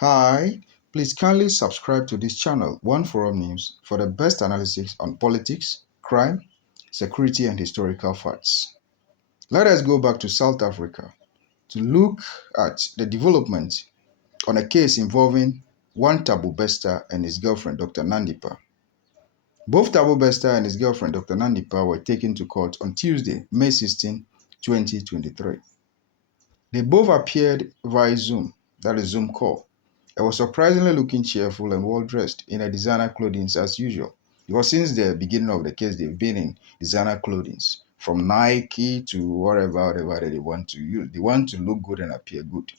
Hi, please kindly subscribe to this channel, One Forum News, for the best analysis on politics, crime, security, and historical facts. Let us go back to South Africa to look at the development on a case involving one Thabo Bester and his girlfriend, Dr. Nandipha. Both Thabo Bester and his girlfriend, Dr. Nandipha, were taken to court on Tuesday, May 16, 2023. They both appeared via Zoom, that is Zoom call. I was surprisingly looking cheerful and well dressed in a designer clothing as usual. Because since the beginning of the case, they've been in designer clothing, from Nike to whatever they want to use. They want to look good and appear good.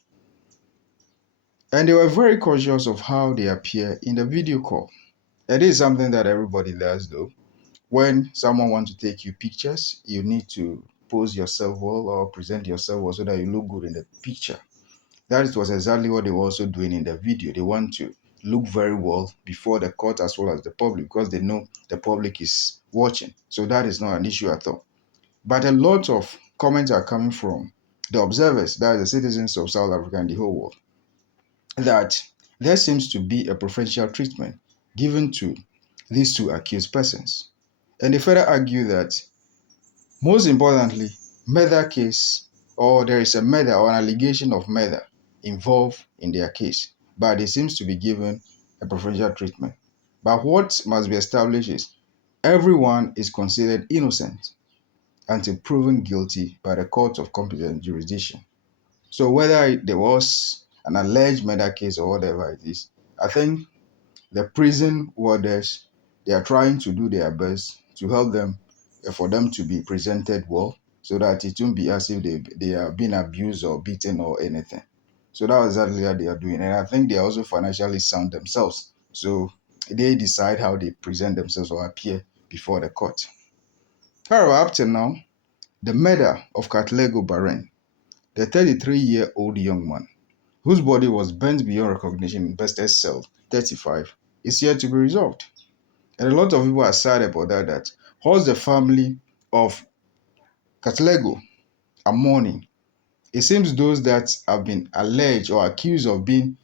And they were very cautious of how they appear in the video call. It is something that everybody does though. When someone wants to take you pictures, you need to pose yourself well or present yourself well so that you look good in the picture. That was exactly what they were also doing in the video. They want to look very well before the court as well as the public because they know the public is watching. So that is not an issue at all. But a lot of comments are coming from the observers, that is the citizens of South Africa and the whole world, that there seems to be a preferential treatment given to these two accused persons. And they further argue that, most importantly, murder case, or there is a murder or an allegation of murder involved in their case, but it seems to be given a preferential treatment. But what must be established is everyone is considered innocent until proven guilty by the court of competent jurisdiction. So whether there was an alleged murder case or whatever it is, I think the prison warders, they are trying to do their best to help them, for them to be presented well so that it won't be as if they are being abused or beaten or anything. So that was exactly what they are doing. And I think they are also financially sound themselves. So they decide how they present themselves or appear before the court. However, up till now, the murder of Katlego Barren, the 33-year-old young man, whose body was burnt beyond recognition in Bested Cell 35, is yet to be resolved. And a lot of people are sad about that. Whilst the family of Katlego are mourning, it seems those that have been alleged or accused of being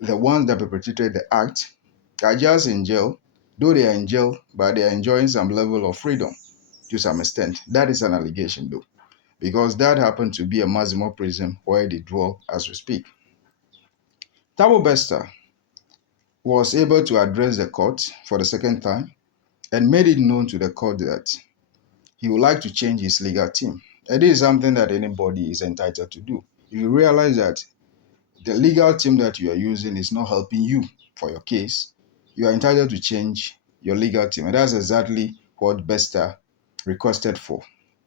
the ones that perpetrated the act are just in jail. Though they are in jail, but they are enjoying some level of freedom to some extent. That is an allegation though, because that happened to be a maximum prison where they dwell as we speak. Thabo Bester was able to address the court for the second time and made it known to the court that he would like to change his legal team. And this is something that anybody is entitled to do. If you realize that the legal team that you are using is not helping you for your case, you are entitled to change your legal team. And that's exactly what Bester requested for.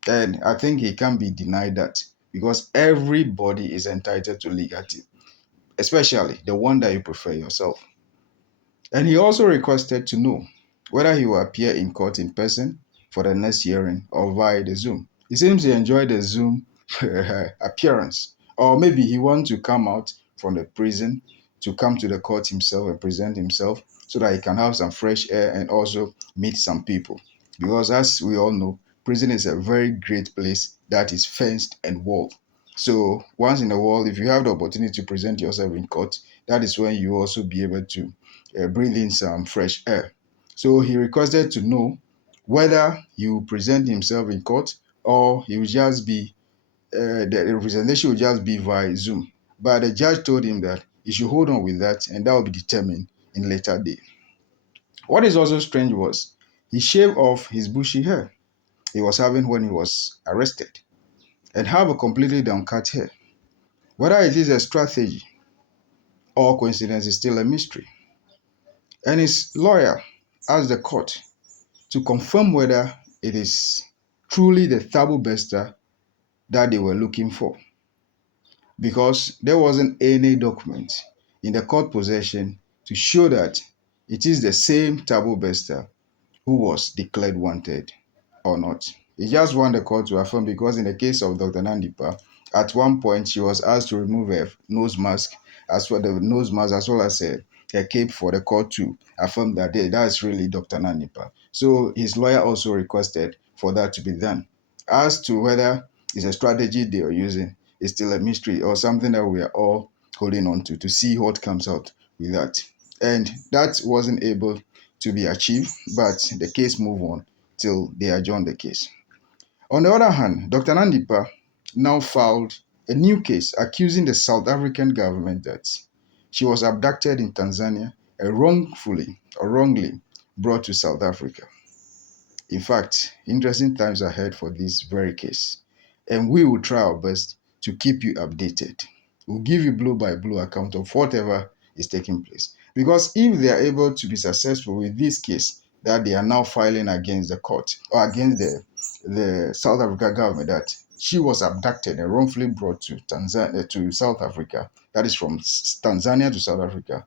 And I think he can't be denied that because everybody is entitled to legal team, especially the one that you prefer yourself. And he also requested to know whether he will appear in court in person for the next hearing or via the Zoom. He seems to enjoy the Zoom appearance, or maybe he wants to come out from the prison to come to the court himself and present himself so that he can have some fresh air and also meet some people. Because as we all know, prison is a very great place that is fenced and walled. So once in a while, if you have the opportunity to present yourself in court, that is when you also be able to breathe in some fresh air. So he requested to know whether he will present himself in court or he will just be, the representation will just be via Zoom. But the judge told him that he should hold on with that and that will be determined in later day. What is also strange was he shaved off his bushy hair he was having when he was arrested and have a completely down-cut hair. Whether it is a strategy or coincidence is still a mystery. And his lawyer asked the court to confirm whether it is truly the Thabo Bester that they were looking for, because there wasn't any document in the court possession to show that it is the same Thabo Bester who was declared wanted or not. He just want the court to affirm because in the case of Dr. Nandipha, at one point she was asked to remove her nose mask as well as a cape for the court to affirm that that's really Dr. Nandipha. So his lawyer also requested for that to be done. As to whether it's a strategy they are using, it's still a mystery or something that we are all holding on to see what comes out with that. And that wasn't able to be achieved, but the case moved on till they adjourned the case. On the other hand, Dr. Nandipha now filed a new case accusing the South African government that she was abducted in Tanzania and wrongfully or wrongly brought to South Africa. In fact, interesting times ahead for this very case, and we will try our best to keep you updated. We'll give you blow by blow account of whatever is taking place. Because if they are able to be successful with this case that they are now filing against the court or against the South Africa government that she was abducted and wrongfully brought to Tanzania to South Africa, that is from Tanzania to South Africa,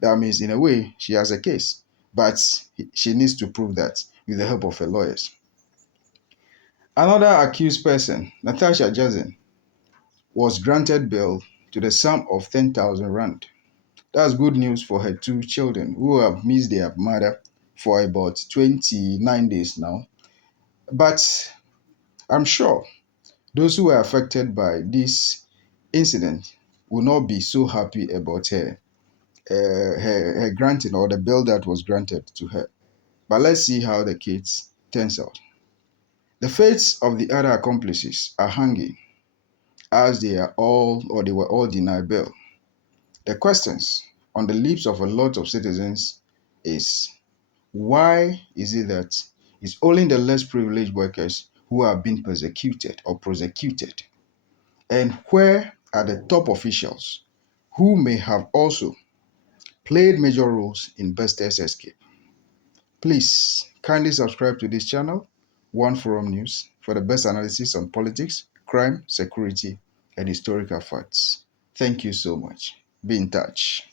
that means in a way she has a case, but she needs to prove that with the help of her lawyers. Another accused person, Natasha Jazen, was granted bail to the sum of 10,000 rand. That's good news for her two children who have missed their mother for about 29 days now. But I'm sure those who were affected by this incident will not be so happy about her granting or the bail that was granted to her. But let's see how the case turns out. The fates of the other accomplices are hanging as they were all denied bail. The questions on the lips of a lot of citizens is why is it that it's only the less privileged workers who are being persecuted or prosecuted? And where are the top officials who may have also played major roles in Bester's escape? Please kindly subscribe to this channel, One Forum News, for the best analysis on politics, crime, security, and historical facts. Thank you so much. Be in touch.